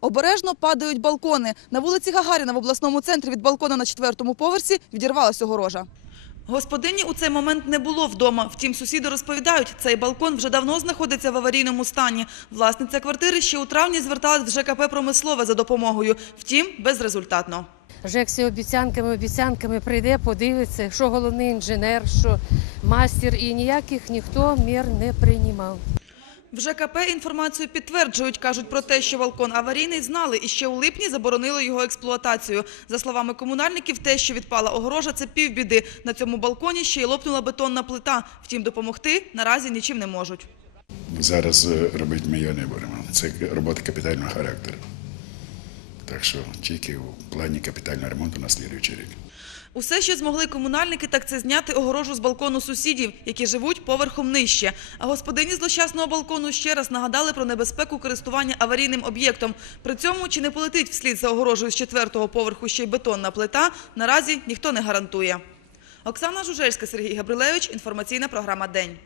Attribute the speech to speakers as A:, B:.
A: Обережно падають балкони. На вулиці Гагаріна в обласному центрі від балкона на четвертому поверсі відірвалася огорожа. Господині у цей момент не було вдома. Втім, сусіди розповідають, цей балкон вже давно знаходиться в аварійному стані. Власниця квартири ще у травні зверталась в ЖКП «Промислове» за допомогою. Втім, безрезультатно.
B: ЖЕК всі обіцянками, обіцянками прийде, подивиться, що головний інженер, що мастер, і ніяких ніхто мір не приймав.
A: В ЖКП інформацію підтверджують, кажуть про те, що балкон аварійний, знали і ще у липні заборонили його експлуатацію. За словами комунальників, те, що відпала огорожа, це півбіди. На цьому балконі ще й лопнула бетонна плита. Втім, допомогти наразі нічим не можуть.
C: Зараз е, робити ми його не будемо. Це робота капітального характеру. Так що тільки у плані капітального ремонту на слідуючий рік.
A: Усе, що змогли комунальники, так це зняти огорожу з балкону сусідів, які живуть поверхом нижче. А господині злощасного балкону ще раз нагадали про небезпеку користування аварійним об'єктом. При цьому, чи не полетить вслід за огорожею з четвертого поверху ще й бетонна плита, наразі ніхто не гарантує. Оксана Жужельська, Сергій Габрилевич. Інформаційна програма «День».